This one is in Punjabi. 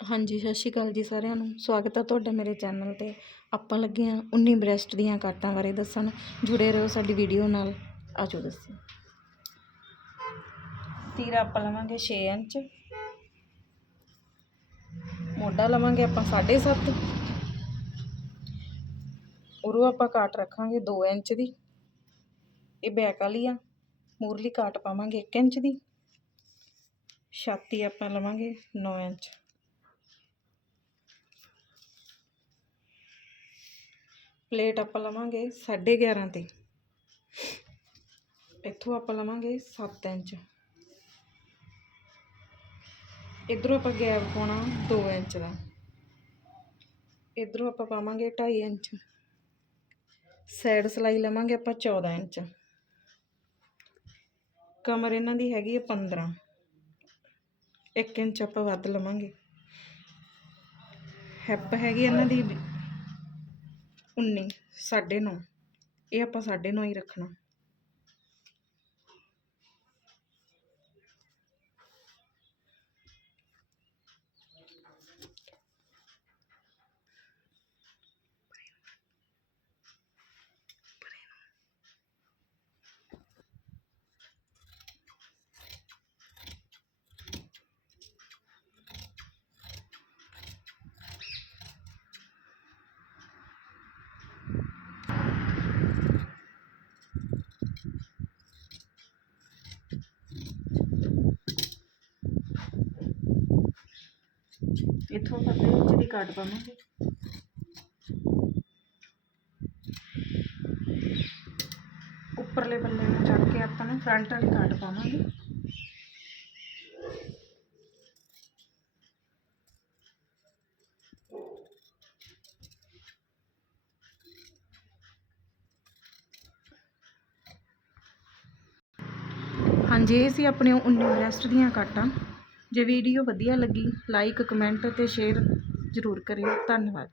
ਹਾਂਜੀ, ਸਤਿ ਸ਼੍ਰੀ ਅਕਾਲ ਜੀ ਸਾਰਿਆਂ ਨੂੰ। ਸਵਾਗਤ ਹੈ ਤੁਹਾਡਾ ਮੇਰੇ ਚੈਨਲ ਤੇ। ਆਪਾਂ ਲੱਗੇ ਹਾਂ 19 ਬ੍ਰੈਸਟ ਦੀਆਂ ਕਾਟਾਂ ਬਾਰੇ ਦੱਸਣ। ਜੁੜੇ ਰਹੋ ਸਾਡੀ ਵੀਡੀਓ ਨਾਲ। ਆਜੋ ਦੱਸੋ। ਤੀਰ ਆਪਾਂ ਲਵਾਂਗੇ 6 ਇੰਚ। ਮੋਢਾ ਲਵਾਂਗੇ ਆਪਾਂ 7.5 ਉਰੋਂ ਆਪਾਂ ਕਾਟ ਰੱਖਾਂਗੇ 2 ਇੰਚ ਦੀ। ਇਹ ਬੈਕ ਵਾਲੀ ਆ। ਮੂਰਲੀ ਕਾਟ ਪਾਵਾਂਗੇ 1 ਇੰਚ ਦੀ। ਛਾਤੀ ਆਪਾਂ ਲਵਾਂਗੇ 9 ਇੰਚ। ਪਲੇਟ ਆਪਾਂ ਲਵਾਂਗੇ 11.5 ਤੇ। ਇੱਥੋਂ ਆਪਾਂ ਲਵਾਂਗੇ 7 ਇੰਚ। ਇਧਰੋਂ ਆਪਾਂ ਗੈਪ ਪਾਉਣਾ 2 ਇੰਚ ਦਾ। ਇਧਰੋਂ ਆਪਾਂ ਪਾਵਾਂਗੇ 2.5 ਇੰਚ। ਸਾਈਡ ਸਲਾਈ ਲਵਾਂਗੇ ਆਪਾਂ 14 ਇੰਚ। ਕਮਰ ਇਹਨਾਂ ਦੀ ਹੈਗੀ ਹੈ 15 1 ਇੰਚ ਆਪਾਂ ਵੱਧ ਲਵਾਂਗੇ। ਹੈਪ ਹੈਗੀ ਇਹਨਾਂ ਦੀ 19 9.5 ਇਹ ਆਪਾਂ 9.5 ਹੀ ਰੱਖਣਾ। ਇੱਥੋਂ ਆਪਾਂ ਅੱਧੇ ਦੀ ਕੱਟ ਪਾਵਾਂਗੇ। ਉੱਪਰਲੇ ਪੱਲੇ ਨੂੰ ਚੱਕ ਕੇ ਆਪਾਂ ਨੂੰ ਫਰੰਟ ਵਾਲੀ ਕੱਟ ਪਾਵਾਂਗੇ। ਹਾਂਜੀ, ਇਹ ਸੀ ਆਪਣੇ 19 ਬ੍ਰੈਸਟ ਦੀਆਂ ਕਾਟਾਂ ਜੇ ਵੀਡੀਓ ਵਧੀਆ ਲੱਗੀ ਲਾਈਕ ਕਮੈਂਟ ਅਤੇ ਸ਼ੇਅਰ ਜ਼ਰੂਰ ਕਰਿਓ। ਧੰਨਵਾਦ।